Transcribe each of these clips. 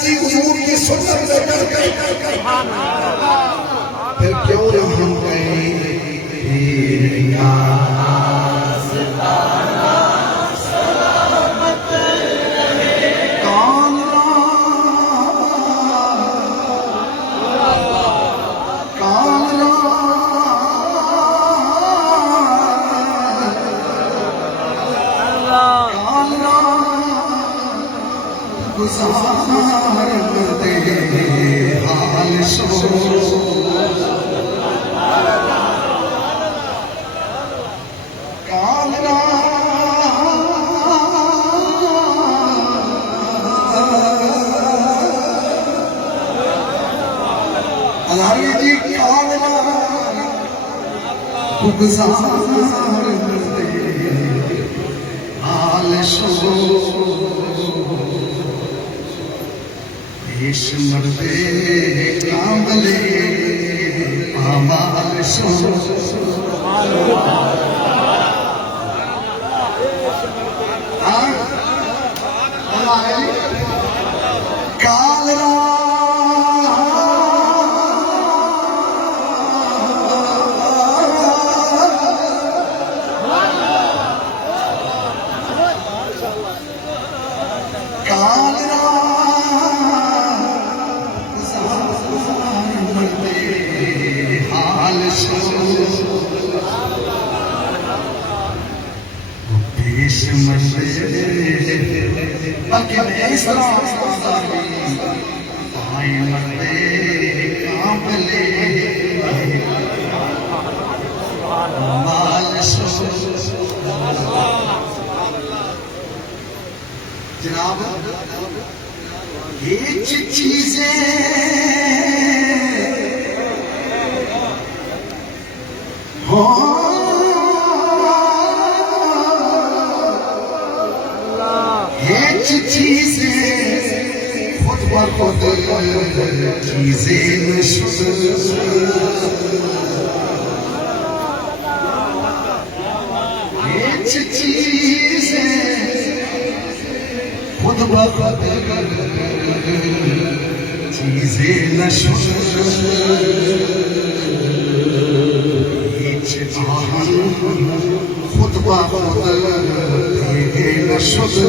کی حضور کی سنت میں کر گئے پھر کیوں نہ ہم کہیں یا گزار دے حال شو کامنا ہماری جی کامنا گزار دے حال شو پیش مردے کاملے آمال شو پیش مردے بلکہ میں اس طرح آئی مردے کاملے مال شو جناب یہ چیزیں چیزیں خود بخود چیزیں نشد چیزیں خود بخود چیزیں نشد خود بخود نشد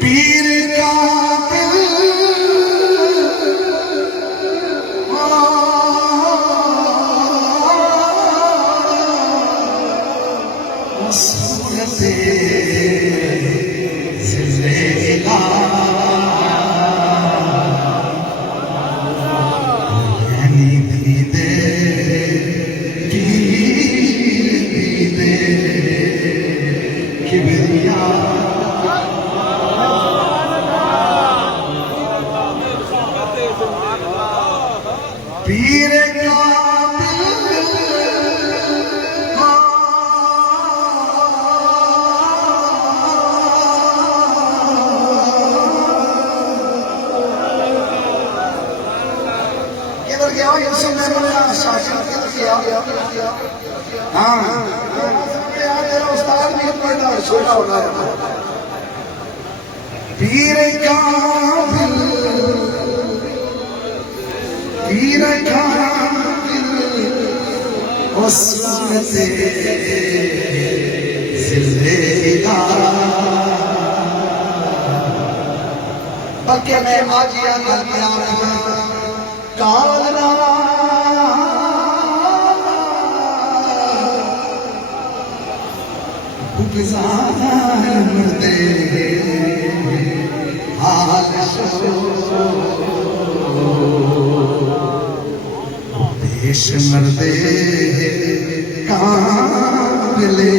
پیر کا دل صورت زلزلہ یعنی دیدے کبریا پیر کا کدھر گیا یوسف میں بولا شاشن کدھر گیا ہاں میرا استاد بھی پڑھتا ہے چھوٹا ہونا ہے پیر کا پیر کا صورت زلزلہ بلکہ میں آجیا کریا کالنا گزار مردے حال شو پیش مردے کاملے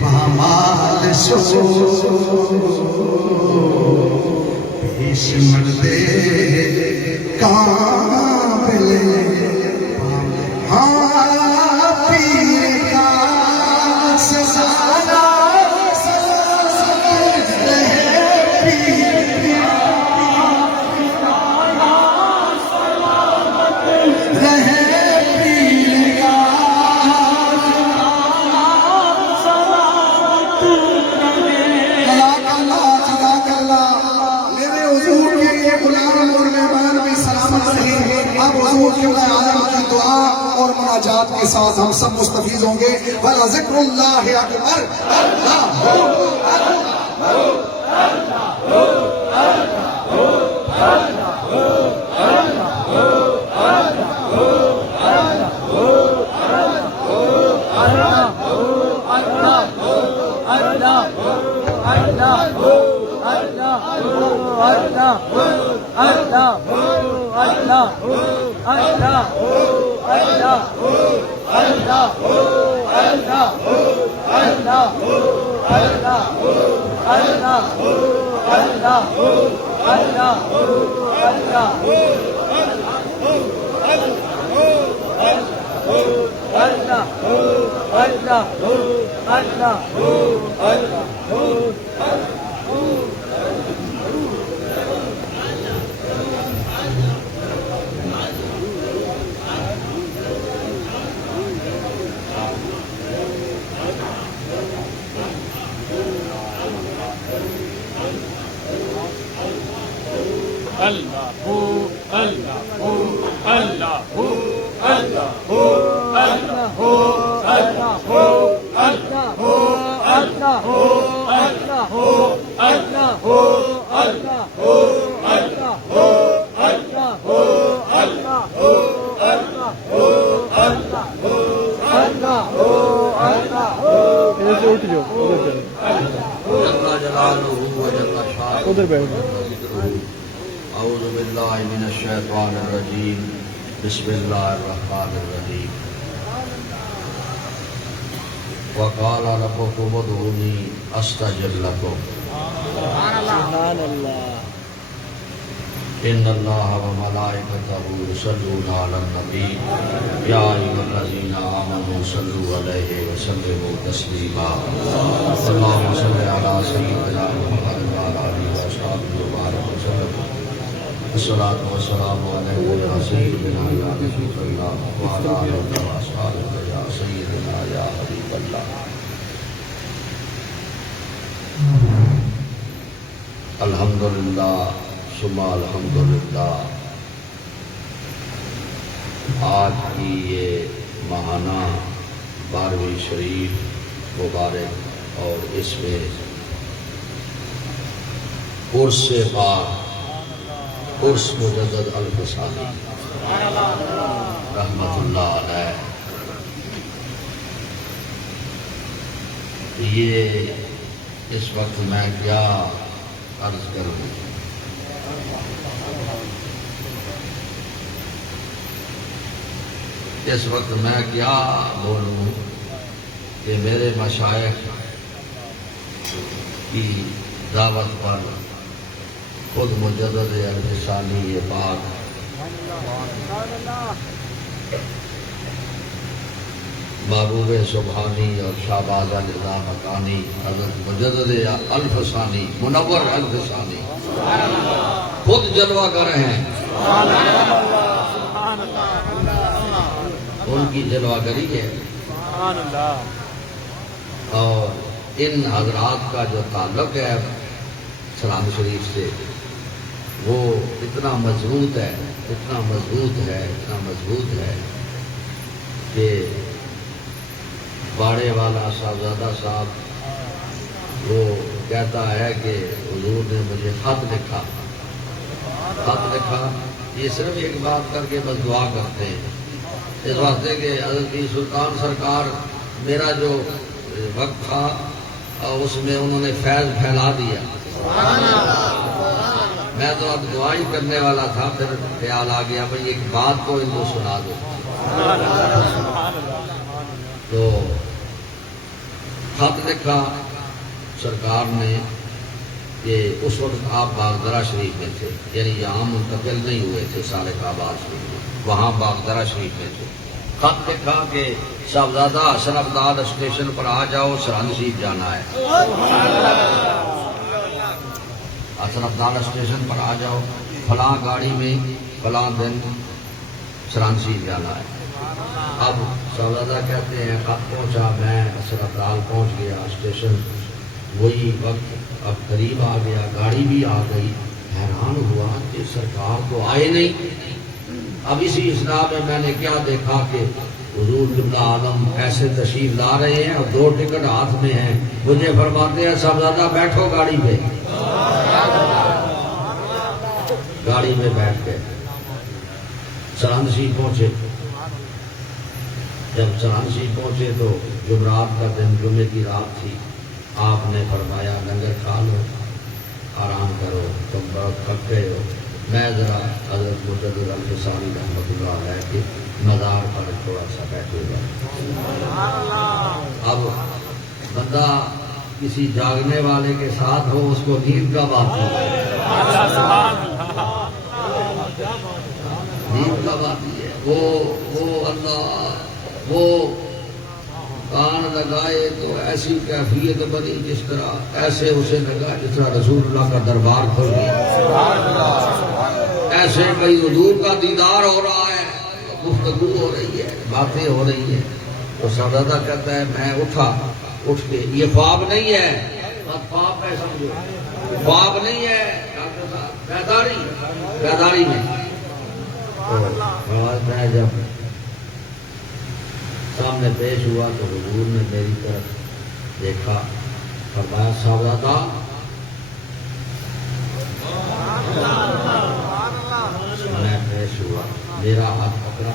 پامال شو پیش مردے کاملے پیر کا سسانا اور مناجات کے ساتھ ہم سب مستفیض ہوں گے. وَلَذِكْرُ اللَّهِ أَكْبَرُ. اعوذ باللہ من الشیطان الرجیم بسم اللہ الرحمن الرحیم وقال ربکم ادعونی استجب لکم ان اللہ وملائکتہ یصلون علی النبی یا ایھا الذین آمنوا صلوا علیہ وسلموا تسلیما اللہم صل علی سیدنا محمد وعلی آلہ وصحبہ وبارک وسلم الصلاۃ والسلام علیہ یا سیدنا یا رسول اللہ وعلی آلہ وصحبہ یا سیدنا یا حبیب اللہ. الحمدللہ ثم الحمدللہ. آج کی یہ ماہانہ 12ویں شریف مبارک اور اس میں عرس سے بعد عرس مجدد الفسانی رحمت اللہ علیہ، یہ اس وقت میں کیا عرض کروں. اس وقت میں کیا بولوں کہ میرے مشائخ کی دعوت پر خود مجدد الفسانی یہ بات محبوب سبحانی اور شہباز رضا مکانی حضرت مجدد الفسانی منور الفسانی خود جلوہ کر رہے ہیں. ان کی جلوہ گری ہے اور ان حضرات کا جو تعلق ہے سلام شریف سے وہ اتنا مضبوط ہے اتنا مضبوط ہے اتنا مضبوط ہے کہ باڑے والا صاحبزادہ صاحب وہ کہتا ہے کہ حضور نے مجھے خط لکھا. یہ صرف ایک بات کر کے بس دعا کرتے ہیں اس واسطے کہ حضرت سلطان سرکار میرا جو وقت تھا اس میں انہوں نے فیض پھیلا دیا. میں تو اب دعا ہی کرنے والا تھا، پھر خیال آ گیا بھائی ایک بات کو ان کو سنا دو. تو خط لکھا سرکار نے کہ اس وقت آپ باغدرہ شریف میں تھے، یعنی یہاں منتقل نہیں ہوئے تھے سالک آباد شریف میں، وہاں باغدرہ شریف میں تھے. خط لکھا کہ صاحبزادہ حسن عبدال اسٹیشن پر آ جاؤ، سرہند شریف جانا ہے. حسن عبدال اسٹیشن پر آ جاؤ، فلاں گاڑی میں فلاں دن سرہند شریف جانا ہے. اب صاحبزادہ کہتے ہیں خط پہنچا، میں حسن عبدال پہنچ گیا اسٹیشن، وہی وقت اب قریب آ گیا، گاڑی بھی آ گئی. حیران ہوا کہ سرکار تو آئے نہیں. اب اسی اسلام میں نے کیا دیکھا کہ حضور قبلہ عالم ایسے تشریف لا رہے ہیں اور 2 ٹکٹ ہاتھ میں ہیں، مجھے فرماتے ہیں صاحبزادہ بیٹھو گاڑی پہ، گاڑی میں بیٹھ گئے، سرہند شریف پہنچے۔ جب سرہند شریف پہنچے تو جمعرات کا دن، جمعے کی رات تھی، آپ نے فرمایا لنگر کھا لو، آرام کرو، تم بہت تھک گئے ہو، میں ذرا حضرت مجدد الفسانی رحمۃ اللہ علیہ کے مزار پر تھوڑا سا بیٹھے گا۔ اب بندہ کسی جاگنے والے کے ساتھ ہو، اس کو نیند کب آتی ہے؟ نیند کب آتی ہے؟ وہ اللہ وہ کان لگائے تو ایسی کیفیت بنی جس طرح ایسے اسے لگا جس طرح رسول اللہ کا دربار کھل گیا، ایسے کئی حضور کا دیدار ہو رہا ہے، گفتگو ہو رہی ہے، باتیں ہو رہی ہیں۔ تو صاحبزادہ کہتا ہے میں اٹھ کے، یہ خواب نہیں ہے، خواب ہے سمجھو، خواب نہیں ہے ڈاکٹر صاحب، بیداری میں۔ میں جب سامنے پیش ہوا تو حضور نے میری طرف دیکھا، فرمایا صاحبزادہ، میں پیش ہوا، میرا ہاتھ پکڑا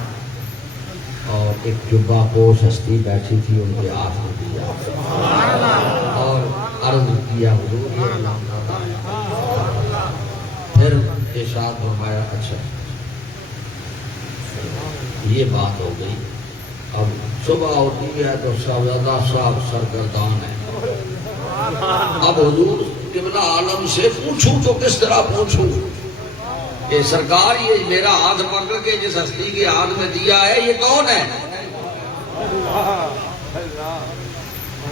اور ایک جبہ پوش ہستی بیٹھی تھی، ان کے ہاتھ میں دیا اور عرض کیا حضور یہ علامات ہے۔ پھر ارشاد فرمایا اچھا یہ بات ہو گئی، اب صبح ہوتی ہے تو صاحبزادہ صاحب سرگردان ہے، اب حضور قبلہ عالم سے پوچھوں تو کس طرح پوچھوں کہ سرکار یہ میرا ہاتھ پکڑ کے جس ہستی کے ہاتھ میں دیا ہے یہ کون ہے؟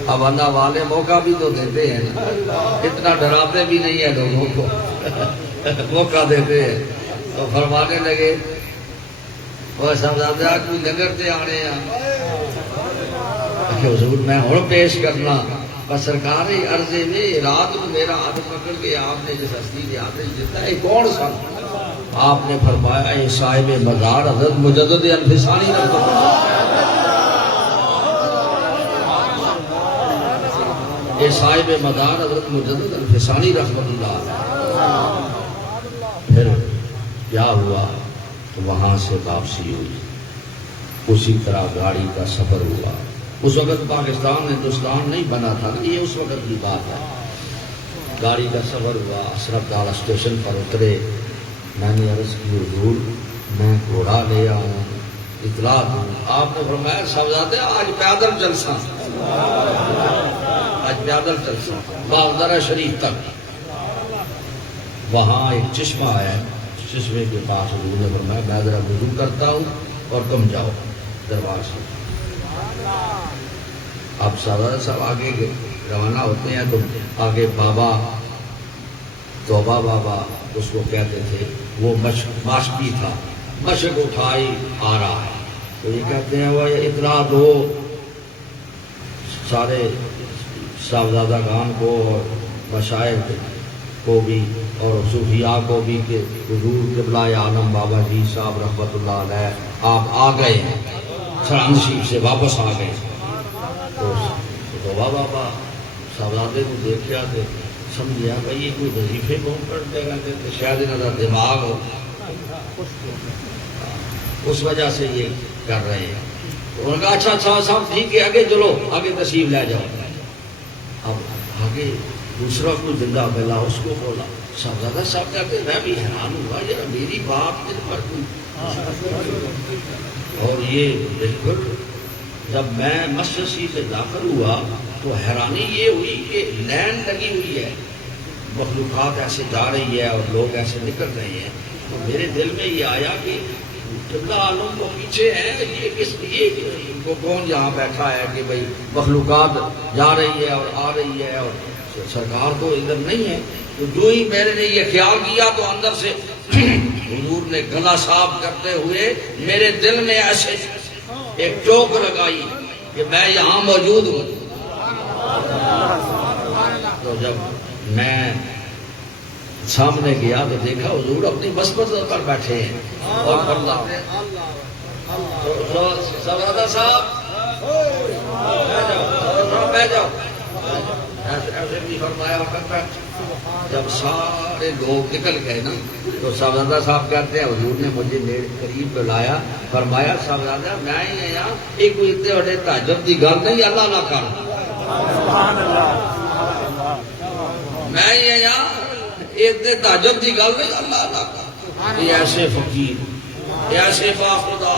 اب اللہ والے موقع بھی تو دیتے ہیں نا، اتنا ڈراتے بھی نہیں ہیں لوگوں کو، موقع دیتے ہیں۔ تو فرمانے لگے وہ صاحبزادہ کوئی لنگر تے آنے کہ حضور میں ہوں پیش کرنا، پر سرکار عرضے میں رات میں میرا ہاتھ پکڑ کے آپ نے جس ہستی کے ہاتھ دیتا ہے کون سا؟ آپ نے فرمایا یہ صاحب مزار حضرت مجدد الفسانی رحمۃ اللہ، یہ صاحب مزار حضرت مجدد الفسانی رحمۃ اللہ۔ پھر کیا ہوا تو وہاں سے واپسی ہوئی، اسی طرح گاڑی کا سفر ہوا۔ اس وقت پاکستان ہندوستان نہیں بنا تھا، یہ اس وقت کی بات ہے۔ گاڑی کا سفر ہوا، اشرف دار اسٹیشن پر اترے، میں نے عرض کی حضور میں گھوڑا لے آؤں، اطلاع دوں۔ آپ نے فرمایا صاحبزادے آج پیدل جلسہ، آج پیدل جلسہ باغدرہ شریف تک۔ وہاں ایک چشمہ ہے، چشمے کے پاس حضور نے فرمایا میں ذرا وضو کرتا ہوں اور تم جاؤ دربار سے۔ اب صاحب آگے روانہ ہوتے ہیں تو آگے بابا توبہ بابا اس کو کہتے تھے، وہ مشقی تھا، مشق اٹھائی آ رہا ہے، تو یہ کہتے ہیں وہ اطلاع دو سارے صاحبزادہ گان کو اور مشائخ کو بھی اور صوفیاء کو بھی کہ حضور قبلہ عالم بابا جی صاحب رحمۃ اللہ علیہ آپ آ گئے ہیں، سرہند شریف سے واپس آ گئے۔ تو بابا صاحبزادے کو دیکھا تو سمجھا بھائی یہ کوئی وظیفے کون کرتے رہتے تھے، شاید انہوں کا دماغ ہو، اس وجہ سے یہ کر رہے ہیں۔ انہوں نے کہا اچھا صاحب ٹھیک ہے آگے چلو، آگے تشریف لے جاؤ۔ اب آگے دوسرا کوئی زندہ ملا، اس کو بولا صاحبزادہ صاحب کہتے میں بھی حیران ہوا یار میری بات دل پر کوئی، اور یہ بالکل جب میں مسجد سے داخل ہوا تو حیرانی یہ ہوئی کہ لائن لگی ہوئی ہے، مخلوقات ایسے جا رہی ہے اور لوگ ایسے نکل رہے ہیں، تو میرے دل میں یہ آیا کہ قبلہ عالم کو پیچھے ہے، یہ کس لیے کون یہاں بیٹھا ہے کہ بھائی مخلوقات جا رہی ہے اور آ رہی ہے اور سرکار تو ادھر نہیں ہے۔ تو جو ہی میں نے یہ خیال کیا تو اندر سے حضور نے گلا صاف کرتے ہوئے میرے دل میں ایسے ایک ٹوک لگائی کہ میں یہاں موجود ہوں۔ تو جب میں سامنے گیا تو دیکھا حضور اپنی مسجد پر بیٹھے ہیں اور فرماتے ہیں سبادہ صاحب بیٹھ جاؤ ایسے بھی فرمایا کرتا ہے۔ جب سارے لوگ نکل گئے نا تو صاحبزادہ صاحب کہتے ہیں حضور نے مجھے قریب بلایا، فرمایا صاحبزادہ میں ہی یہاں ایک کوئی اتنے بڑے تہجد کی گل نہیں، اللہ نہ کر میں ہی یہاں اتنے تہجد کی گل نہیں، اللہ نہ کر۔ یہ ایسے فقیر، یہ ایسے باخدا،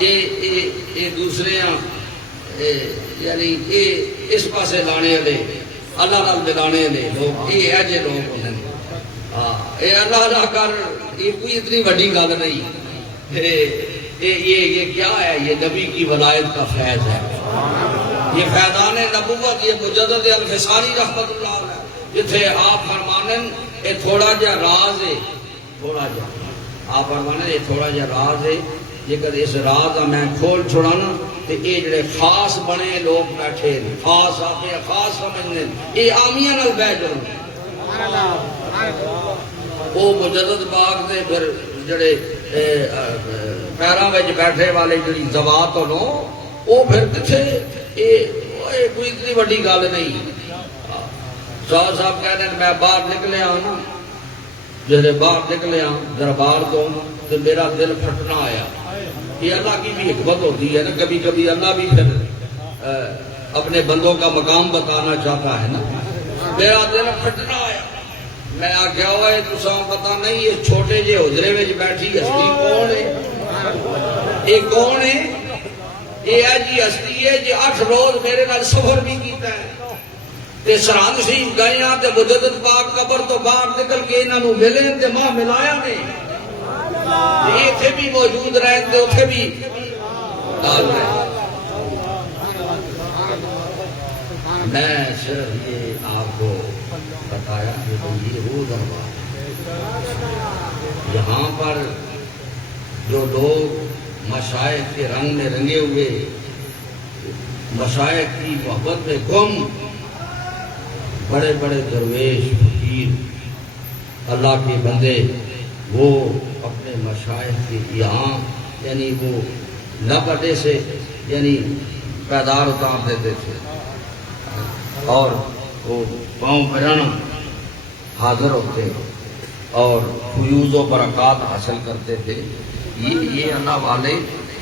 یہ دوسرے یعنی اس پاسے لانے والے اللہ نال ملانے والے لوگ، یہ ایجے لوگ ہوتے ہیں۔ یہ اللہ نہ کر، یہ کوئی اتنی بڑی گل نہیں، یہ کیا ہے؟ یہ نبی کی ولایت کا فیض ہے، یہ فیضان نبوت، یہ مجدد الفسانی رحمت اللہ علیہ جتھے آپ فرمانے یہ تھوڑا جا راز ہے، تھوڑا جا آپ فرمانے یہ تھوڑا جا راز ہے، جگر اس راز کا میں کھول چھوڑانا تو یہ جڑے خاص بنے لوگ بیٹھے خاص آپ خاص سمجھنے یہ آمیاں نال بیٹھ جاؤ وہ مجدد باغ دے پھر جڑے پیراں وچ بیٹھے والے جڑی زوات ہونو وہ پھر کتھے یہ کوئی اتنی بڑی گل نہیں۔ شاہ صاحب کہتے ہیں میں باہر نکلیا ہوں نا، جب باہر نکلیا دربار تو میرا دل پھٹنا آیا۔ یہ اللہ کی بھی حکمت ہوتی ہے نا، کبھی کبھی اللہ بھی پھر اپنے بندوں کا مقام بتانا چاہتا ہے نا۔ میرا دل پھٹنا آیا، میں آگیا ہوا ہے تو ساں پتا نہیں یہ چھوٹے جے حجرے میں بیٹھی ہستی کون ہے؟ یہ کون ہے؟ یہ ہے جی ہستی ہے جی 8 روز میرے نال سفر بھی کیتا ہے تے سرحد شریف گئے ہاں تے مجدد پاک قبر تو باہر نکل کے انہاں نوں ملے تے ماں ملایا نے، اتنے بھی موجود رہے تے اتنے بھی ڈال رہے۔ میں صرف یہ آپ کو بتایا کہ یہ وہ دربار یہاں پر جو لوگ مشائخ کے رنگ میں رنگے ہوئے، مشائخ کی محبت میں گم، بڑے بڑے درویش فقیر اللہ کے بندے، وہ اپنے مشائخ کے یہاں یعنی وہ لبٹے سے یعنی پیدار اتار دیتے تھے اور وہ پاؤں پرانا حاضر ہوتے اور فیوز و برکات حاصل کرتے تھے۔ یہ اللہ والے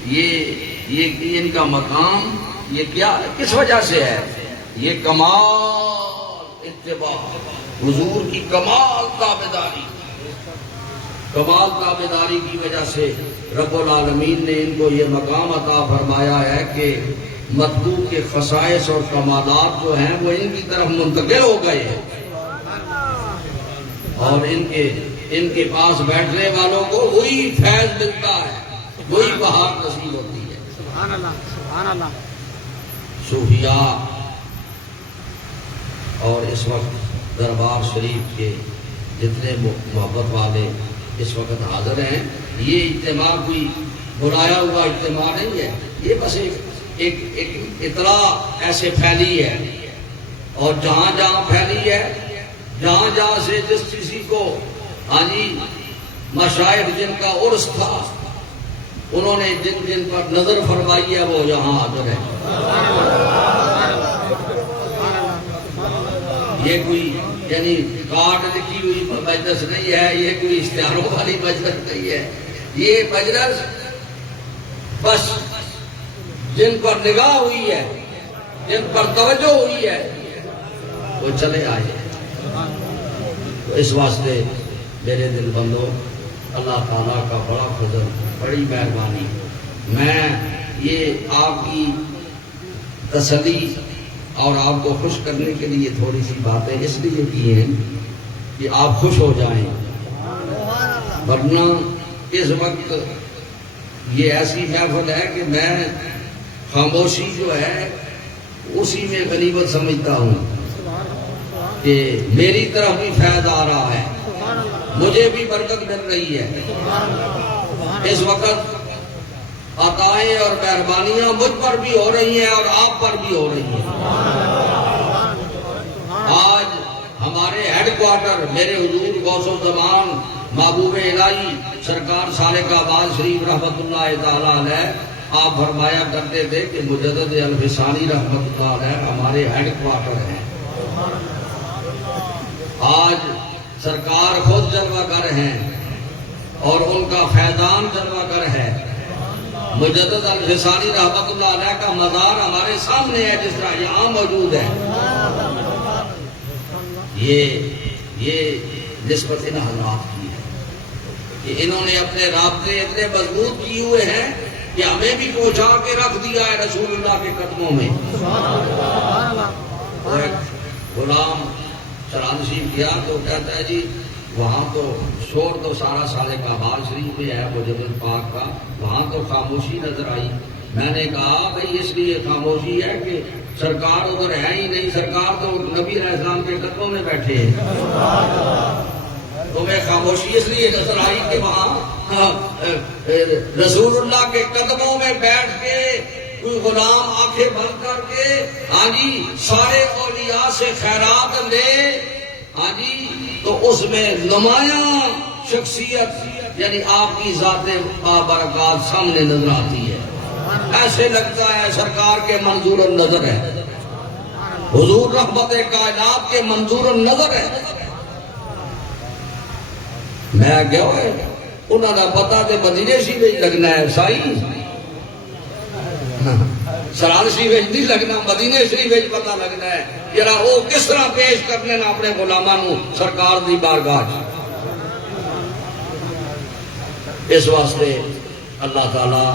یہ ان کا مقام یہ کیا کس وجہ سے ہے؟ یہ کمال اتباع حضور کی کمال تابعداری، کمال تابعداری کی وجہ سے رب العالمین نے ان کو یہ مقام عطا فرمایا ہے کہ مطلوب کے خصائص اور کمالات جو ہیں وہ ان کی طرف منتقل ہو گئے ہیں اور ان کے پاس بیٹھنے والوں کو وہی فیض ملتا ہے، وہی بہار نصیب ہوتی ہے۔ سبحان اللہ سبحان اللہ۔ صوفیاء اور اس وقت دربار شریف کے جتنے محبت والے اس وقت حاضر ہیں، یہ اجتماع کوئی بلایا ہوا اجتماع نہیں ہے، یہ بس ایک اطلاع ایسے پھیلی ہے اور جہاں جہاں پھیلی ہے، جہاں جہاں سے جس کسی کو ہاں جی مشائخ جن کا عرس تھا انہوں نے جن جن پر نظر فرمائی ہے وہ یہاں حاضر ہے۔ یہ کوئی یعنی کارڈ لکھی ہوئی مجلس نہیں ہے، یہ کوئی اشتہاروں والی مجلس نہیں ہے، یہ مجلس بس جن پر نگاہ ہوئی ہے، جن پر توجہ ہوئی ہے وہ چلے آئے۔ تو اس واسطے میرے دل بندو اللہ تعالیٰ کا بڑا فضل، بڑی مہربانی، میں یہ آپ کی تسلی اور آپ کو خوش کرنے کے لیے تھوڑی سی باتیں اس لیے کی ہیں کہ آپ خوش ہو جائیں، ورنہ اس وقت یہ ایسی محفل ہے کہ میں خاموشی جو ہے اسی میں غنیمت سمجھتا ہوں کہ میری طرف بھی فیض آ رہا ہے، مجھے بھی برکت مل رہی ہے۔ اس وقت عطائیں اور مہربانیاں مجھ پر بھی ہو رہی ہیں اور آپ پر بھی ہو رہی ہیں۔ آج ہمارے ہیڈ کوارٹر میرے حضور غوث الزمان محبوب الہی سرکار سالک آباد شریف رحمت اللہ تعالی علیہ آپ فرمایا کرتے تھے کہ مجدد الفسانی رحمت اللہ علیہ ہمارے ہیڈ کوارٹر ہیں. آج سرکار خود جلوہ گر ہیں اور ان کا فیضان جلوہ گر ہے. مجدد الفسانی رحمت اللہ علیہ کا مزار ہمارے سامنے ہے جس طرح یہاں موجود ہے. یہ نسبت ان حضرات کی ہے کہ انہوں نے اپنے رابطے اتنے مضبوط کیے ہوئے ہیں کہ ہمیں بھی پہنچا کے رکھ دیا ہے رسول اللہ کے قدموں میں. وہ ایک غلام شرانشیف گیا تو کہتا ہے جی وہاں تو شور تو سارا سالک آباد شریف میں ہے مجدد پاک کا, وہاں تو خاموشی نظر آئی. میں نے کہا بھئی اس لیے خاموشی ہے کہ سرکار ادھر ہے ہی نہیں, سرکار تو نبی علیہ السلام کے قدموں میں بیٹھے ہیں. تمہیں خاموشی اس لیے نظر آئی کہ وہاں رسول اللہ کے قدموں میں بیٹھ کے کوئی غلام آنکھیں بند کر کے ہاں جی سارے اولیاء سے خیرات لے, ہاں جی تو اس میں نمایاں شخصیت یعنی آپ کی ذات بابرکات سامنے نظر آتی ہے. ایسے لگتا ہے سرکار کے منظور النظر ہے, حضور رحمت کائنات کے منظور النظر ہے. میں گیا ہوئے انہوں نے پتا تے مدینے شریف لگنا ہے سائی سرار شریف نہیں لگنا, مدینے شریف پتا لگنا ہے ذرا وہ کس طرح پیش کرنے نا اپنے غلاموں سرکار دی بارگاہ. اس واسطے اللہ تعالی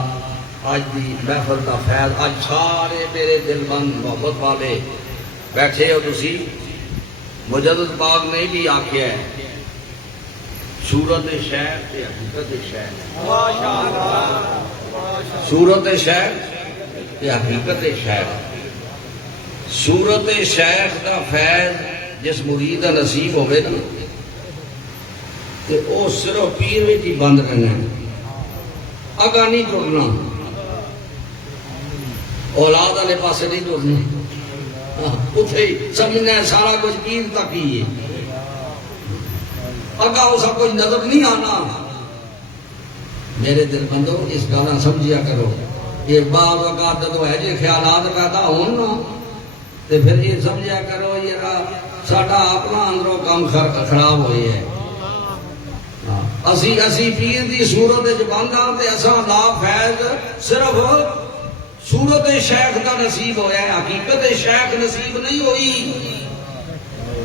آج دی محفل کا فیض, آج سارے میرے دل بند محبت والے بیٹھے ہو تسی. مجدد پاک نے بھی آکھیا ہے صورت شہر تے حقیقت شہر, صورت شہر تے حقیقت شہر. صورت شیخ کا فیض جس مرید کا نصیب ہوئے نا تے او صرف پیر وچ ہی بند رہنا, اگا نہیں ٹرنا, اولاد والے پاسے نہیں ٹرنا, اتنے ہی سمجھنا ہے سارا کچھ پیر تک ہی ہے, اگا وہ سب کچھ نظر نہیں آنا. میرے دل بندو اس گانا سمجھیا کرو, یہ بعض اوقات جدو ہے جی خیالات پیدا ہون نا تے پھر یہ سمجھیا کرو یہ ساڈا اپنا اندروں کام خراب ہوئی ہے. اسی پیر دی صورت وچ بند ہاں تے اساں لا فیض صرف صورت شیخ کا نصیب ہویا ہے, حقیقت شیخ نصیب نہیں ہوئی.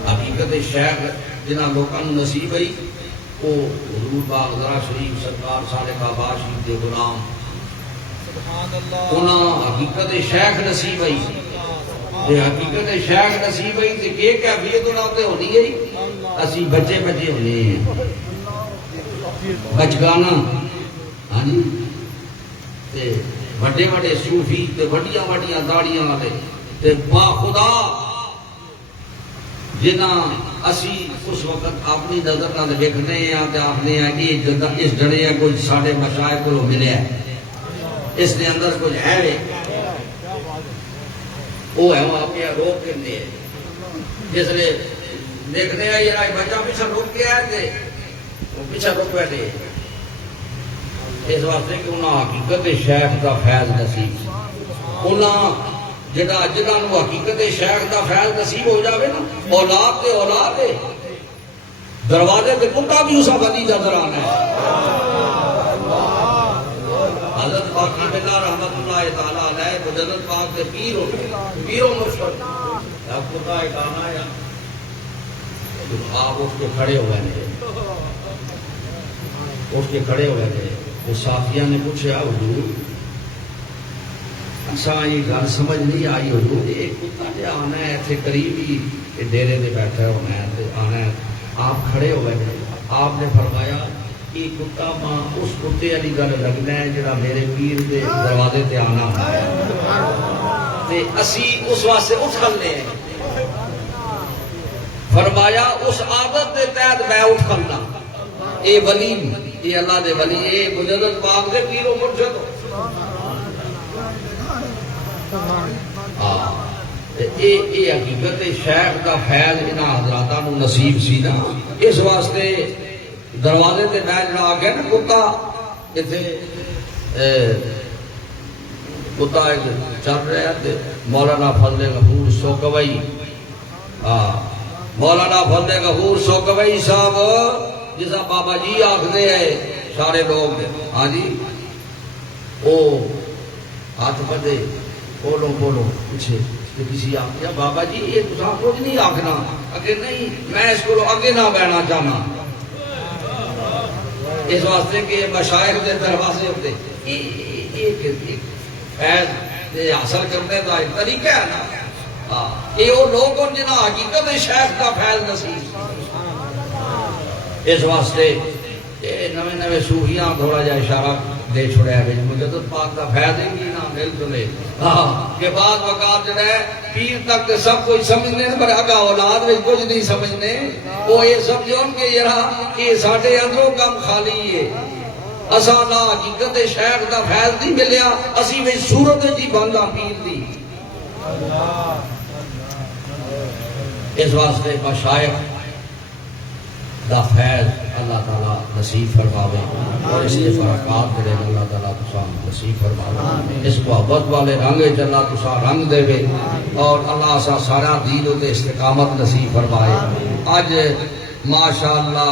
حقیقت شیخ جنہاں لوکاں نوں نصیب ہوئی وہ حضور باغ شریف سرکار سالک آباد شریف دے غلام, انہاں حقیقت شیخ نصیب ہوئی. تے حقیقت شیخ نصیب ہوئی تے کہ کیفیت اڑاتے ہونی ہے اسی بچے ہونے ہیں بچگانا, ہاں جی تے وڈے وڈے صوفی تے وڈیاں وڈیاں داڑیاں والے تے با خدا جنہاں اسی اس وقت اپنی نظر نال ویکھنے ہیں تے آکھنے ہیں کہ اس جڑے ہے کچھ ساڈے مشائخ کولوں ملیا ہے, اس دے اندر کچھ ہے وے وہ ہے وہ آپ روک کے جس نے دیکھنے ہیں یہ بچہ پیچھے روک کے آئے تھے وہ پیچھے رک بیٹھے. اس واسطے کہ انہاں حقیقت شیخ کا فیض نصیب, انہاں جنہاں حقیقت شیخ کا فیض نصیب ہو جاوے نا اولاد تے اولاد ہے دروازے تے کتا بھی اسا بدی نظر آنا ہے. حضرت باقی بلا رحمت اللہ تعالیٰ علیہ مجدد پاک کے پیر ہو پیروں مرشد اب خدا ایک آنا ہے آپ اٹھ کے کھڑے ہوئے تھے, اٹھ کے کھڑے ہوئے تھے تو ساتھیاں نے پوچھا حضور اچھا یہ گل سمجھ نہیں آئی حضور ایک کتا جا آنا ہے ایتھے قریب ہی ڈیرے دے بیٹھا ہونا ہے آنا ہے, آپ کھڑے ہوئے تھے, آپ نے فرمایا یہ کتا ماں اس کتے والی گل لگنا ہے جڑا میرے پیر دے دروازے تے آنا ہونا ہے تے اسی اس واسطے اٹھ کھلنے ہیں. فرمایا اس عادت دے تحت میں اٹھ کھلنا, اے ولی یہ اللہ دے ولی اے مجدد پاک دے پیر و مرشد یہ حقیقت شیخ دا فیض انہاں حضراتاں نوں نصیب سی نا، اس واسطے دروازے تے میں جڑا آ گیا نا کتا، اتنے کتا ایک چل رہا تے مولانا فضل غفور سوکوئی، مولانا فضل غفور سوکوئی صاحب جسا بابا جی آخدے ہیں سارے لوگ، ہاں جی، وہ ہاتھ بدے بولو بولو پیچھے کسی آخیا بابا جی یہ تصا کچھ نہیں آخنا، اگر نہیں میں اس کو اگے نہ بہنا چاہنا، اس واسطے کہ مشائخ کے دروازے ہوتے فیض حاصل کرنے کا ایک طریقہ ہے نا، یہ وہ لوگ ہیں جنہاں حقیقت شیخ کا فیض نصیب، اس واسطے نویں نویں صوفیاں تھوڑا جا اشارہ دے چھوڑیا ہے مجدد پاک کا فیض ہے کہ نہ مل چلے کہ بعد وقات جڑا ہے پیر تک سب کوئی سمجھنے پر اگا اولاد میں کچھ نہیں سمجھنے، وہ یہ سمجھون کہ یہ ساڈے اندروں کم خالی ہے، اساں نہ حقیقت شیخ دا فیض نہیں ملیا، اسی وچ صورت جی بندا پیر دی، اس واسطے مشائخ دا فیض اللہ تعالیٰ نصیب فرماوے اور اس کے فرقات کرے اللہ تعالیٰ تساں نصیب فرماوے، اس محبت والے رنگ اللہ تساں رنگ دے وے اور اللہ سا سارا دین تے استقامت نصیب فرمائے۔ اج ماشاءاللہ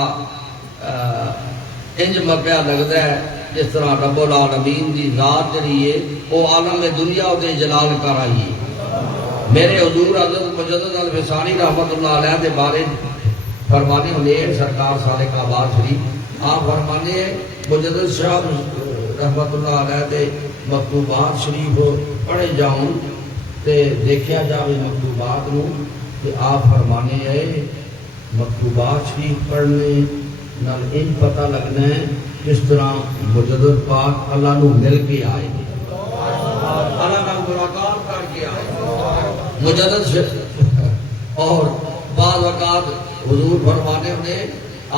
انج مپیا لگدا ہے جس طرح رب العالمین دی ذات جڑی ہے وہ عالم دنیا دے جلال کر آئی ہے۔ میرے حضور حضرت مجدد الفسانی رحمت اللہ علیہ دے بارے فرمانے ہوئے سرکار صادق آباد شریف، آپ فرمانے ہیں مجدد صاحب رحمت اللہ علیہ دے مکتوبات شریف پڑھے جاؤں تے دیکھیا جاوے مکتوبات نو، کہ آپ فرمانے ہیں مکتوبات شریف پڑھنے نال ان پتہ لگنا ہے کس طرح مجدد پاک اللہ نو مل کے آئے، اللہ نال ملاقات کر کے آئے مجدد سے، اور بعض اوقات حضور فرمانے انہیں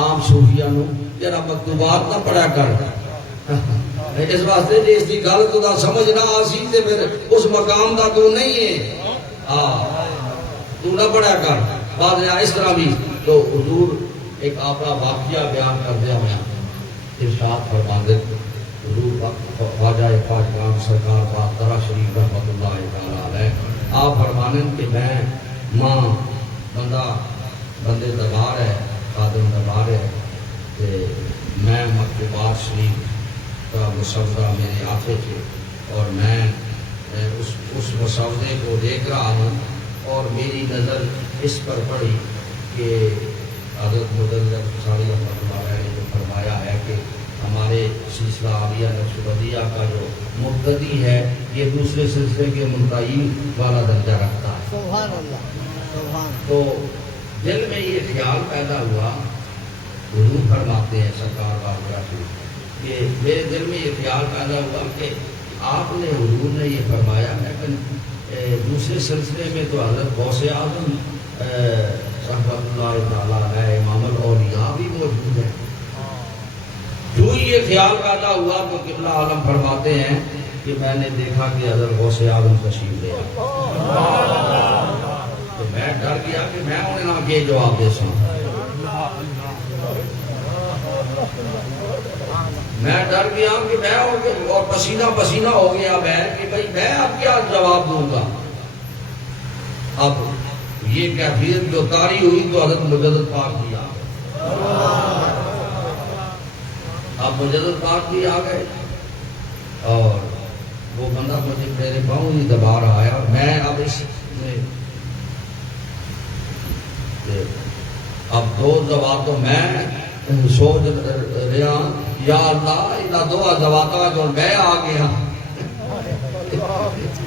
عام صوفیاں نو جرا مکتوبات نہ پڑھا کر، اس واسطے جی اس کی گل تو سمجھ نہ آسی تے پھر اس مقام دا تو نہیں ہے، تو نہ پڑھا کر، بعض اس طرح بھی۔ تو حضور ایک آپ کا واقعہ بیان کر دیا میں ارشاد فرماندے، حضور خواجہ خواجگان سرکار پاک شریف رحمت اللہ تعالی علیہ آپ فرمانے کہ میں ماں بندے دربار ہے، خادم دربار ہے، کہ میں مکتوبات شریف کا مسودہ میرے ہاتھے تھے اور میں اس مسودے کو دیکھ رہا ہوں اور میری نظر اس پر پڑی کہ حضرت مجدد الفسانی رحمۃ اللہ علیہ نے جو فرمایا ہے کہ ہمارے سلسلہ عالیہ نقشبندیہ کا جو مبتدی ہے یہ دوسرے سلسلے کے منتہی والا درجہ رکھتا ہے، سبحان اللہ، سبحان۔ تو دل میں یہ خیال پیدا ہوا، حضور فرماتے ہیں سرکار واقعہ کہ میرے دل میں یہ خیال پیدا ہوا کہ آپ نے حضور نے یہ فرمایا لیکن دوسرے سلسلے میں تو حضرت غوث اعظم رحمۃ اللہ تعالیٰ علیہ امام الاولیاء بھی موجود ہیں، جو یہ خیال پیدا ہوا تو قبلہ عالم فرماتے ہیں کہ میں نے دیکھا کہ حضرت غوث اعظم تشریف لے آئے، تو میں ڈر گیا کہ میں انہیں نہ کے جواب دے سکوں، میں ڈر گیا کہ میں اور پسینہ پسینہ ہو گیا میں کہ بھئی میں اب کیا جواب دوں گا۔ اب یہ کیفیت جو طاری ہوئی تو حضرت مجدد پاک بھی آ گئے، اب مجدد پاک بھی آ گئے اور وہ بندہ مجھے میرے پاؤں ہی دبا رہا ہے اور میں اب اس میں اب دو جواب تو میں سوچ رہا یا اللہ انہاں دو جوابات جو میں آ گیا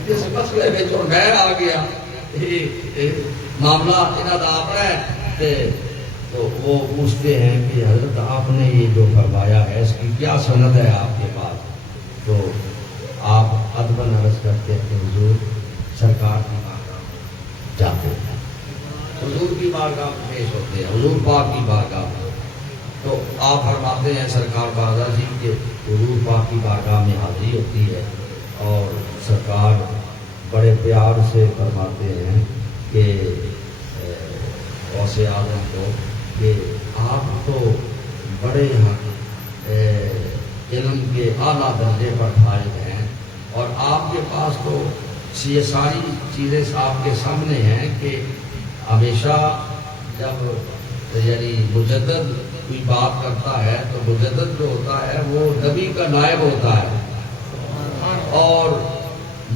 اس مسئلے میں جو میں آ گیا معاملہ انہاں دا اپنا ہے، تو وہ پوچھتے ہیں کہ حضرت آپ نے یہ جو فرمایا ہے اس کی کیا سند ہے آپ کے پاس؟ تو آپ ادباً عرض کرتے ہیں کہ حضور سرکار کی بارگاہ جاتے ہیں، حضور کی بارگاہ میں پیش ہوتے ہیں، حضور پاک کی بارگاہ میں، تو آپ فرماتے ہیں سرکار بارگاہ جی کہ حضور پاک کی بارگاہ میں حاضری ہوتی ہے اور سرکار بڑے پیار سے فرماتے ہیں کہ غوث اعظم کو کہ آپ تو بڑے علم کے اعلیٰ درجے پر فائز ہیں اور آپ کے پاس تو یہ ساری چیزیں آپ کے سامنے ہیں کہ ہمیشہ جب یعنی مجدد کوئی بات کرتا ہے تو مجدد جو ہوتا ہے وہ نبی کا نائب ہوتا ہے، اور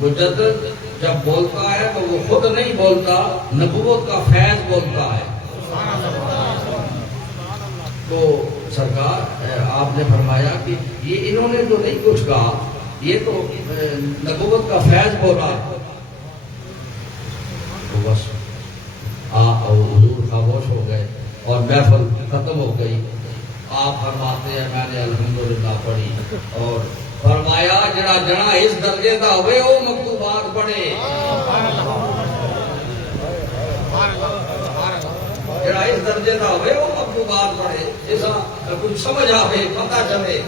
مجدد جب بولتا ہے تو وہ خود نہیں بولتا، نبوت کا فیض بولتا ہے۔ تو سرکار آپ نے فرمایا کہ یہ انہوں نے جو نہیں کچھ کہا، یہ تو نبوت کا فیض بولا۔ تو بس حضور خاموش ہو گئے اور محفل ختم ہو گئی۔ آپ فرماتے ہیں میں نے الحمدللہ پڑھی اور فرمایا جڑا جڑا اس درجے دا ہوئے وہ مکتوبات پڑھے، جڑا اس درجے دا ہوئے وہ مکتوبات پڑھے، جیسا کچھ سمجھ آئے پتہ چلے۔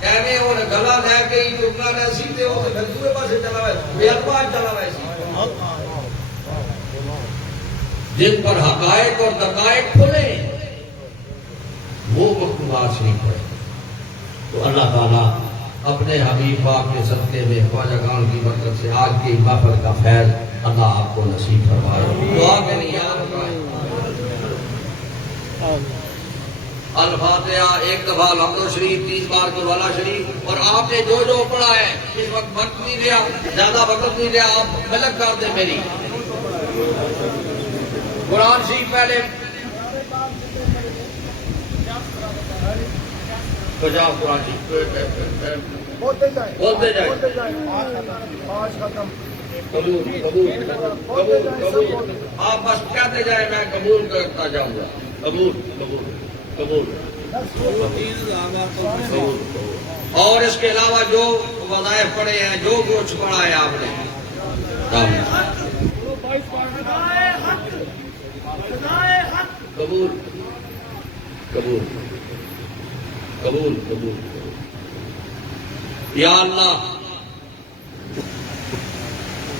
کہنے اور گلا لے کے ہی چکنا لے سیتے ہو تو پھر دوسرے پاسے چلا رہے بے ادبار چلا رہے سی، جن پر حقائق اور دقائق کھلے وہ مکتوبات شریف پڑھے۔ تو اللہ تعالیٰ اپنے حبیب پاک کے صدقے میں خواجہ خان کی برکت سے آج کی محفل کا فیض اللہ آپ کو نصیب فرمائے۔ دعا کے لیے یاد رکھائے الفاتحہ ایک دفعہ الحمد شریف 30 بار قرآن شریف، اور آپ نے جو جو پڑھا ہے اس وقت وقت نہیں لیا، زیادہ وقت نہیں لیا، آپ غلط کر دیں میری قرآن شریف پہلے بجاؤ قرآن شریف بولتے جائیں قبول قبول قبول قبول، آپ بس کہتے جائیں میں قبول کرتا جاؤں گا، قبول قبول قبول قبول۔ اور اس کے علاوہ جو وظائف پڑھے ہیں، جو کچھ پڑھا ہے آپ نے، قبول قبول قبول قبول۔ یا اللہ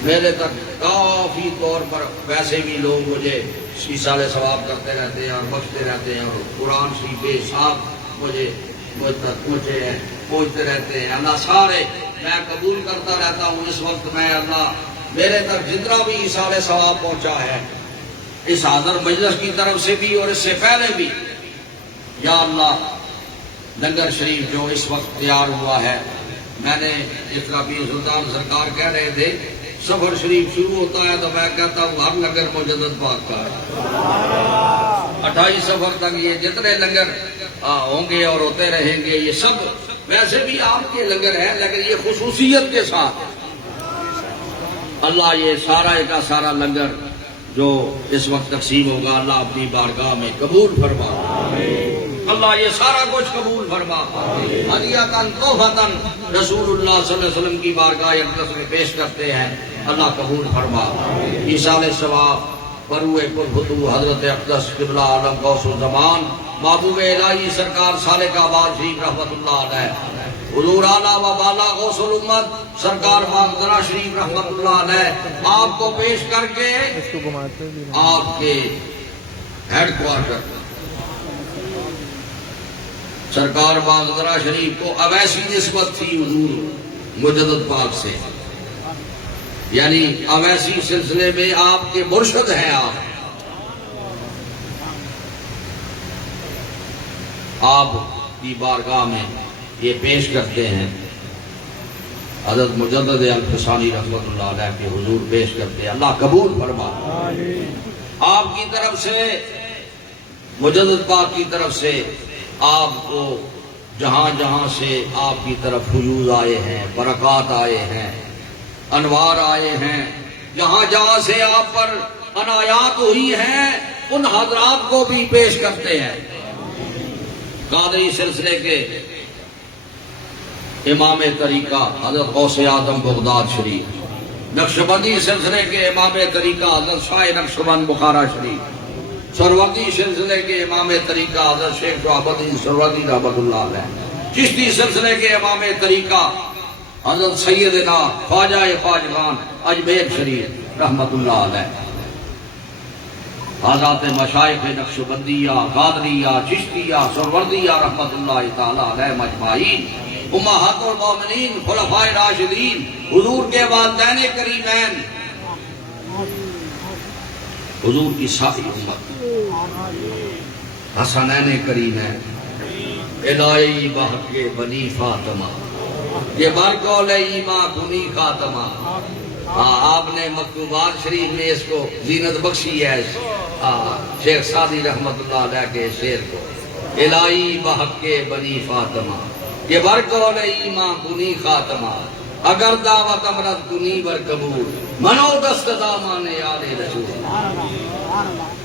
میرے تک کافی طور پر ویسے بھی لوگ مجھے ایصال ثواب کرتے رہتے ہیں اور بخشتے رہتے ہیں، اور قرآن شریف بے حساب مجھ تک پہنچتے رہتے ہیں۔ اللہ سارے میں قبول کرتا رہتا ہوں۔ اس وقت میں اللہ میرے تک جتنا بھی ایصال ثواب پہنچا ہے اس حاضر مجلس کی طرف سے بھی اور اس سے پہلے بھی، یا اللہ لنگر شریف جو اس وقت تیار ہوا ہے، میں نے اسرافیل سلطان سرکار کہہ رہے تھے سفر شریف شروع ہوتا ہے تو میں کہتا ہوں ہر لنگر مجدد پاک کا ہے۔ 28 سفر تک یہ جتنے لنگر ہوں گے اور ہوتے رہیں گے، یہ سب ویسے بھی آپ کے لنگر ہیں لیکن یہ خصوصیت کے ساتھ اللہ یہ سارا کا سارا لنگر جو اس وقت تقسیم ہوگا اللہ اپنی بارگاہ میں قبول فرما، اللہ یہ سارا کچھ قبول فرما، ہدیۃً تحفۃً رسول اللہ صلی اللہ علیہ وسلم کی بارگاہ اقدس میں پیش کرتے ہیں، اللہ قبول فرما۔ ایصال ثواب بروئے پرفتوح حضرت اقدس قبلہ عالم غوث الزمان محبوب الہی سرکار سالک آباد شریف رحمت اللہ علیہ، حضور اعلیٰ و بالا غوث الامت سرکار باغدرہ شریف رحمت اللہ علیہ آپ کو پیش کر کے آپ کے ہیڈ کوارٹر سرکار باغدرہ شریف کو اویسی نسبت تھی حضور مجدد پاک سے، یعنی اویسی سلسلے میں آپ کے مرشد ہیں، آپ کی بارگاہ میں یہ پیش کرتے ہیں، حضرت مجدد الفسانی رحمت اللہ علیہ کے حضور پیش کرتے ہیں، اللہ قبول فرما۔ آپ کی طرف سے مجدد پاک کی طرف سے آپ کو جہاں جہاں سے آپ کی طرف فیوض آئے ہیں، برکات آئے ہیں، انوار آئے ہیں، جہاں جہاں سے آپ پر عنایات ہوئی ہیں ان حضرات کو بھی پیش کرتے ہیں۔ قادری سلسلے کے امام طریقہ حضرت غوث اعظم بغداد شریف، نقشبندی سلسلے کے امام طریقہ حضرت شاہ نقشبند بخارا شریف، سروردی سلسلے کے امام طریقہ حضرت شیخ شعب الدین سروردی رحمت اللہ علیہ، چشتی سلسلے کے امام طریقہ حضرت سیدنا خواجہ خواجگان اجمیر شریف رحمت اللہ علیہ، حضرات مشائخ نقشبندیہ، قادریہ، چشتیہ، سروردیہ رحمت اللہ تعالی علیہ مجمعین، امہات المومنین، خلفائے راشدین، حضور کے والدین کریمین، حضور کی ساری امت، حسنین کریمین، الہی بحق بنی فاطمہ، یہ برقول ایمہ کنی خاتمہ۔ آپ نے مکتوبات شریف میں اس کو زینت بخشی ہے، شیخ سعدی رحمت اللہ علیہ کے شعر کو، الہی بحق بنی فاطمہ، یہ برقول ایمہ کنی خاتمہ، اگر دعوت امرت کنی بر قبول، منو دست دامان آل رسول۔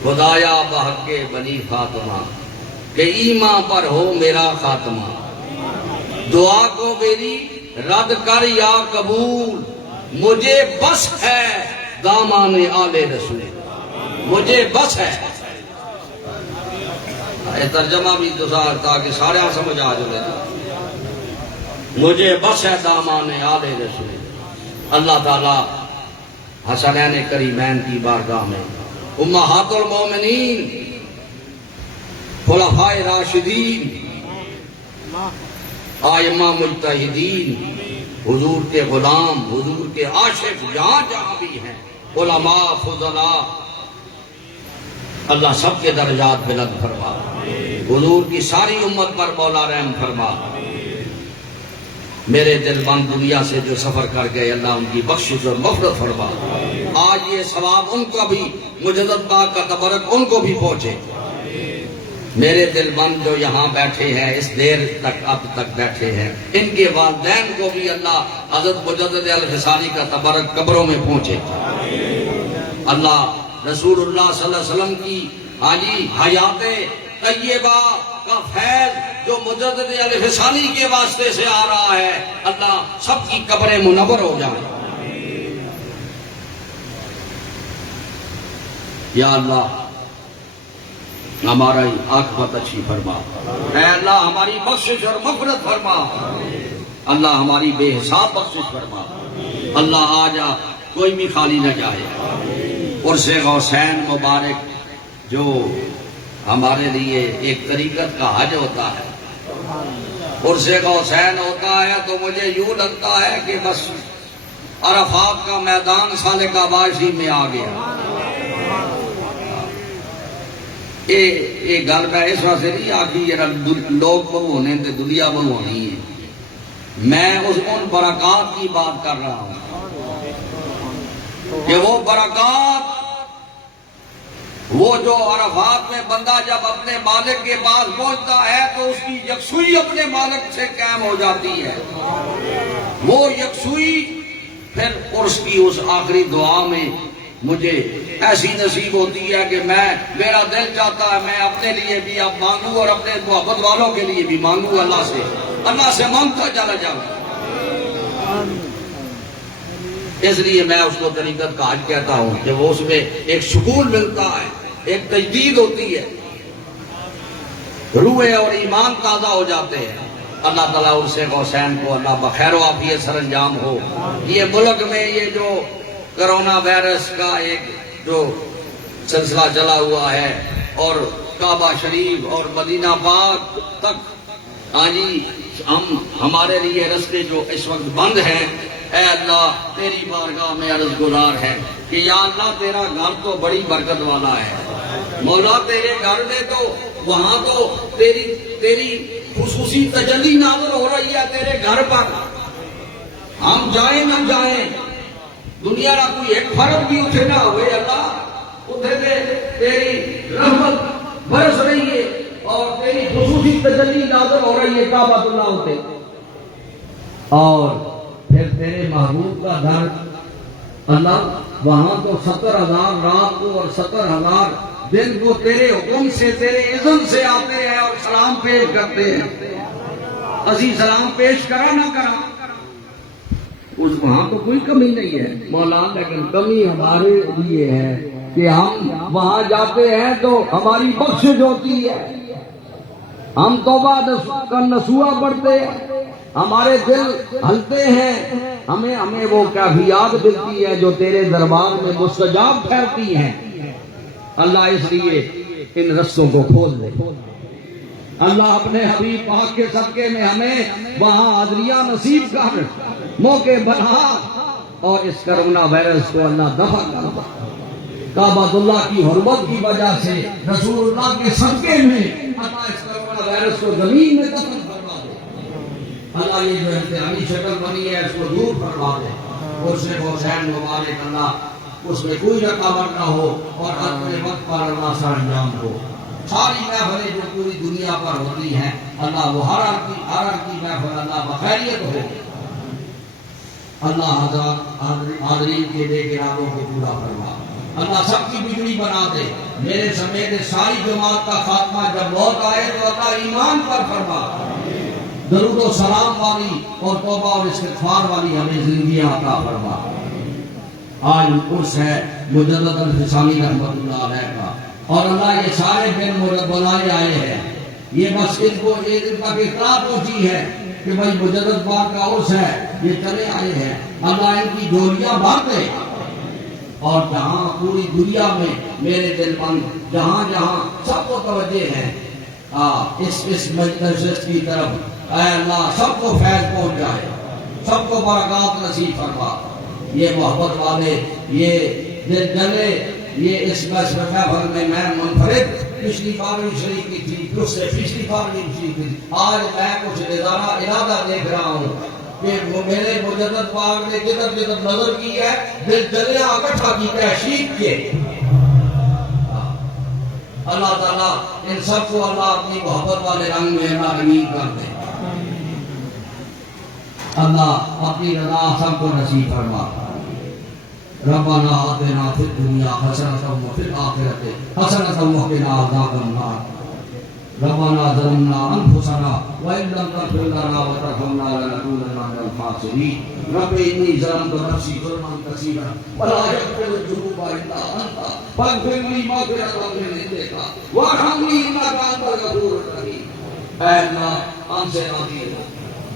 خدایا بحق بنی فاطمہ کہ ایمان پر ہو میرا خاتمہ، دعا کو میری رد کر یا قبول، مجھے بس ہے دامان آل رسول، مجھے بس ہے۔ ترجمہ بھی تو تاکہ سارے سمجھ آ جائے، مجھے بس ہے دامان آل رسول۔ اللہ تعالی حسنین کریمین کی بارگاہ میں، امہات المومنین، خلفائے راشدین، آئمہ مجتہدین، حضور کے غلام، حضور کے عاشق جہاں جہاں بھی ہیں، علماء، فضلاء، اللہ سب کے درجات بلند فرما، حضور کی ساری امت پر مولا رحم فرما۔ میرے دل بند دنیا سے جو سفر کر گئے، اللہ ان کی بخشش اور مغفرت فرما۔ آج یہ ثواب ان کا بھی، مجدد پاک کا تبرک ان کو بھی پہنچے۔ میرے دل بند جو یہاں بیٹھے ہیں، اس دیر تک اب تک بیٹھے ہیں، ان کے والدین کو بھی اللہ حضرت مجدد الفسانی کا تبرک قبروں میں پہنچے۔ اللہ رسول اللہ صلی اللہ علیہ وسلم کی حیات طیبہ کا فیض جو مجدد الفسانی کے واسطے سے آ رہا ہے، اللہ سب کی قبریں منور ہو جائیں۔ یا اللہ ہمارا عاقبت اچھی فرما، اے اللہ ہماری بخشش اور مغفرت فرما، اللہ ہماری بے حساب بخشش فرما۔ اللہ آج کوئی بھی خالی نہ جائے۔ عرس غوثین مبارک جو ہمارے لیے ایک طریقت کا حج ہوتا ہے، عرس غوثین ہوتا ہے تو مجھے یوں لگتا ہے کہ بس عرفات کا میدان سالے کا باشی میں آ گیا۔ یہ گل میں اس واسطے نہیں آخی لوگ بہو ہونے تے دنیا بہو ہونی ہے، میں ان برکات کی بات کر رہا ہوں کہ وہ برکات، وہ جو عرفات میں بندہ جب اپنے مالک کے پاس پہنچتا ہے تو اس کی یکسوئی اپنے مالک سے قائم ہو جاتی ہے۔ وہ یکسوئی پھر عرس کی اس آخری دعا میں مجھے ایسی نصیب ہوتی ہے کہ میرا دل چاہتا ہے میں اپنے لیے بھی اب مانگوں اور اپنے محبت والوں کے لیے بھی مانگوں، اللہ سے مانگتا چلا جاؤں۔ اس لیے میں اس کو طریقت کا حج کہتا ہوں کہ وہ اس میں ایک سکون ملتا ہے، ایک تجدید ہوتی ہے، روح اور ایمان تازہ ہو جاتے ہیں۔ اللہ تعالیٰ عرس غوثین کو اللہ بخیر و عافیت سر انجام ہو۔ یہ ملک میں یہ جو کرونا وائرس کا ایک جو سلسلہ چلا ہوا ہے اور کعبہ شریف اور مدینہ پاک تک ہمارے لیے رستے جو اس وقت بند ہیں، اے اللہ تیری بارگاہ میں عرض گزار ہے کہ یا اللہ تیرا گھر تو بڑی برکت والا ہے، مولا تیرے گھر میں تو وہاں تو تیری خصوصی تجلی نازل ہو رہی ہے تیرے گھر پر، ہم جائیں نہ جائیں دنیا کا کوئی ایک فرق بھی اتنے نہ ہوئے، اللہ اتنے سے تیری رحمت برس رہی ہے اور تیری خصوصی تجلی نازل ہو رہی ہے کعبۃ اللہ ہوتے، اور پھر تیرے محبوب کا گھر اللہ وہاں تو 70,000 رات کو اور 70,000 دن کو تیرے حکم سے تیرے اذن سے آتے ہیں اور سلام پیش کرتے ہیں۔ اسی سلام پیش کرا نہ کرا اس وہاں تو کوئی کمی نہیں ہے مولا، لیکن کمی ہمارے لیے ہے کہ ہم وہاں جاتے ہیں تو ہماری بخشش ہوتی ہے، ہم توبہ کا نسوہ پڑھتے ہیں، ہمارے دل ہلتے ہیں، ہمیں وہ کیفیات ملتی ہے جو تیرے دربار میں مستجاب ٹھہرتی ہیں۔ اللہ اس لیے ان رستوں کو کھول دے. اللہ اپنے حبیب پاک کے صدقے میں ہمیں وہاں حاضریاں نصیب کر، موقع بنا، اور اس کرونا وائرس کو اللہ دفع کر. کعبۃ اللہ کی حرمت کی وجہ سے رسول اللہ کے صدقے میں اللہ اس کرونا وائرس کو زمین میں دفن کروا دے. اللہ یہ جو انتہائی شکل بنی ہے اس کو دور کروا دے. اس سے حسین مبارک اللہ اس میں کوئی رکاوٹ نہ ہو اور اپنے وقت پر اللہ سر انجام ہو. ساری محفلیں جو پوری دنیا پر ہوتی ہیں اللہ وہ ہر کی محفل اللہ بخیریت ہو. اللہ حاضرین کے نیک ارادوں کو پورا فرما. اللہ سب کی بگڑی بنا دے. میرے سمیت ساری جماعت کا خاتمہ جب موت آئے تو اللہ ایمان پر فرما. درود و سلام والی اور توبہ اور استغفار والی ہمیں زندگیاں عطا فرما. آج عرس ہے مجدد الحسانی رحمۃ اللہ علیہ کا، اور اللہ یہ سارے دن بلائے آئے ہیں. یہ بس ان کو ایک دن تک اطلاع پہنچی ہے کہ بھائی مجدد پاک کا عرس ہے، یہ چلے آئے ہیں. اللہ ان کی جوڑیاں بانٹے، اور جہاں پوری دنیا میں میرے دل بند جہاں جہاں سب کو توجہ ہے اس مجلس کی طرف، اے اللہ سب کو فیض پہنچ جائے، سب کو برکات نصیب فرما. یہ محبت والے، یہ دل جلے، یہ اس محفل میں میں منفرد پچھلی بار بھی شریک کی تھی، اس سے پچھلی بار بھی شریک کی تھی. آج میں کچھ ارادہ دیکھ رہا ہوں کہ وہ میرے مجدد پاک نے جدھر جدھر نظر کی ہے دل جلے اکٹھا کی تحشیق کے. اللہ تعالیٰ ان سب کو اللہ اپنی محبت والے رنگ میں امین کر دے. اللہ اپنی رضا سب کو نصیب فرما. ربنا آتنا فی الدنیا حسنۃ وفی الآخرۃ حسنۃ وقنا عذاب النار. ربنا ظلمنا انفسنا وان لم تغفر لنا وترحمنا لنكونن من الخاسرین. رب انی ظلمت نفسی ظلما کثیرا ولا یغفر الذنوب الا انت فاغفر لی مغفرۃ من عندک وارحمنی انک انت الغفور الرحیم. اے اللہ ہم سے راضی ہو.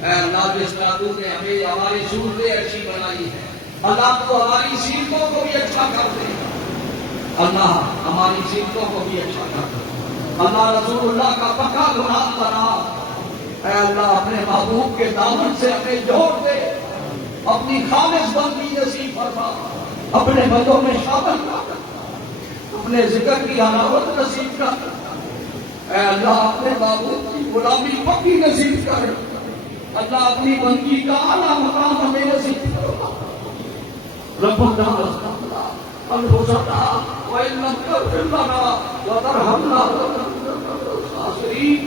اے اللہ جس طرح تو نے ہمیں ہماری صورتیں اچھی بنائی ہے، اللہ تو ہماری سیرتوں کو بھی اچھا کر دے. اللہ ہماری سیرتوں کو بھی اچھا کر دے. اللہ رسول اللہ کا پکا غلام بنا. اے اللہ اپنے محبوب کے دامن سے ہمیں جوڑ دے. اپنی خالص بندگی نصیب فرما. اپنے بندوں میں شامل کر. اپنے ذکر کی حلاوت نصیب کر. اے اللہ اپنے محبوب کی غلامی پکی نصیب کر. اللہ اپنی بندگی کا اعلیٰ مقام ہمیں نصیب فرما. ربنا ظلمنا انفسنا وان لم تغفر لنا وترحمنا لنكونن من الخاسرین.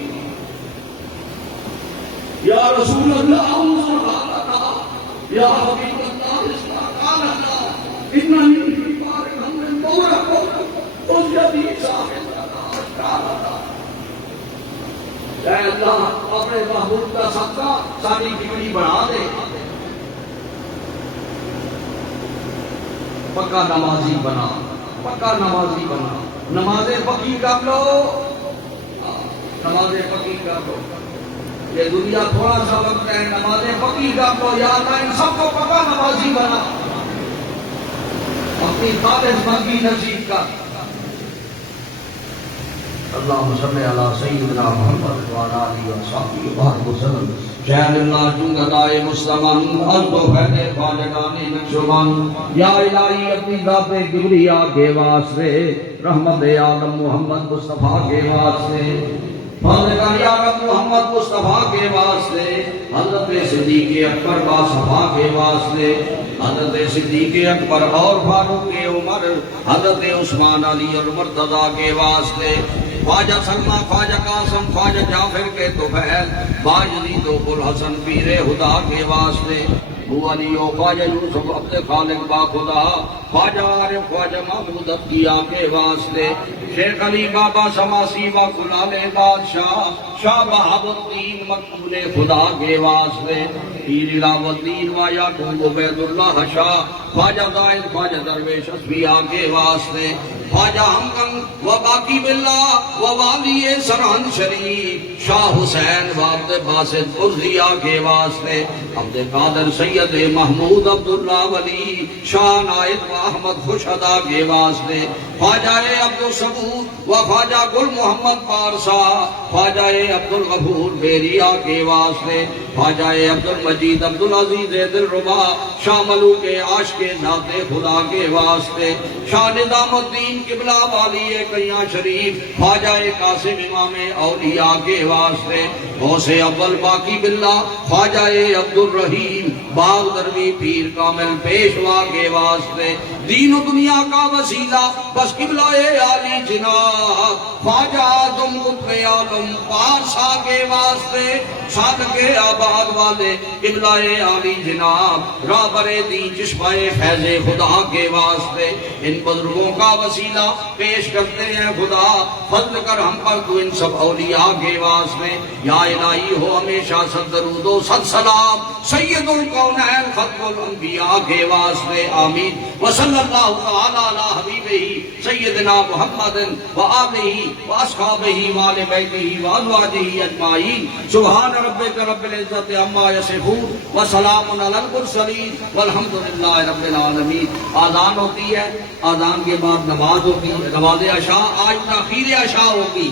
یا رسول اللہ انصر حالنا، یا حبیب اللہ اسمع قالنا، اننی فی بارک من دورکم اس جدید صاحب اشکالنا. اے اللہ اپنے محبوب کا صدقہ ساری بگڑی بڑھا دے. پکا نمازی بنا، پکا نمازی بنا. نمازیں پکی کر لو، نمازیں پکی کر لو. یہ دنیا تھوڑا سا وقت ہے، نمازیں پکی کر لو. یا اللہ ان سب کو پکا نمازی بنا. اپنی خالص بندگی نصیب کر. اللہم صلی علی سیدنا محمد وعلی آلہ وصحبہ وبارک وسلم. شہر اللہ جنگدائے مسلمان انتو فیدے خواجگانی نقشبان. یا الہی اپنی ذات کبریا کے واسطے، رحمت عالم محمد مصطفیٰ کے واسطے، فضل یا رب محمد مصطفیٰ کے واسطے، حضرت صدیق اکبر باصفا کے واسطے، حضرت صدیق اکبر اور فاروق عمر، حضرت عثمان علی اور مرتضیٰ کے واسطے، خواجہ سلمہ، خواجہ قاسم، خواجہ جعفر کے طفیل، باجری تو الحسن پیر خدا کے واسطے، علیو خواجہ یوسف عبد خالق با خدا، خواجہ عارف خواجہ محمود عبدیہ کے واسطے، شیخ علی بابا شماسی و کلال بادشاہ، شاہ بہادر الدین مقبول خدا کے واسطے. پیر علاوہ الدین و یعقوب عبید اللہ شاہ خواجہ زاہد خواجہ درویش اصفیاء کے واسطے خواجہ ہمگنگ و باقی باللہ و والی سرہند شریف شاہ حسین و عبد باسط عزیہ کے واسطے عبد قادر سید محمود عبداللہ ولی شاہ نائب و احمد خوشہدہ کے واسطے خواجہ عبدالصبور و خواجہ گل محمد پارسا خواجہ عبدالغفور بیریا کے واسطے خواجہ عبدالمجید عبدالعزیز دلربا شاہ ملوک عاشق ذات خدا کے واسطے شاہ نظام الدین قبلہ والی قیاں شریف خواجہ قاسم امام اولیاء کے واسطے غوث اول باقی باللہ خواجہ عبدالرحیم باغ دروی پیر کامل پیشوا کے واسطے دین و دنیا کا وسیلہ بس قبلہ عالی جناب خواجہ آدم قطب عالم پارسا کے واسطے صادق آباد والے قبلہ عالی جناب رابر دین چشمہ فیض خدا کے واسطے ان بزرگوں کا وسیلہ پیش کرتے ہیں خدا فضل کر ہم پر تو ان سب اولیاء کے واسطے یا الہی ہو ہمیشہ صد درود و صد سلام سید القونین ختم الانبیاء کے واسطے آمین وصلی اللہ تعالی علی حبیبہ سیدنا محمد وآلہ واصحابہ وآل بیتہ وازواجہ اجمعین سبحان ربک رب العزت عما یصفون وسلام علی المرسلین والحمدللہ رب العالمین آذان ہوتی ہے آذان کے بعد نماز ہوتی ہے نماز عشاء آج تاخیر عشاء ہوگی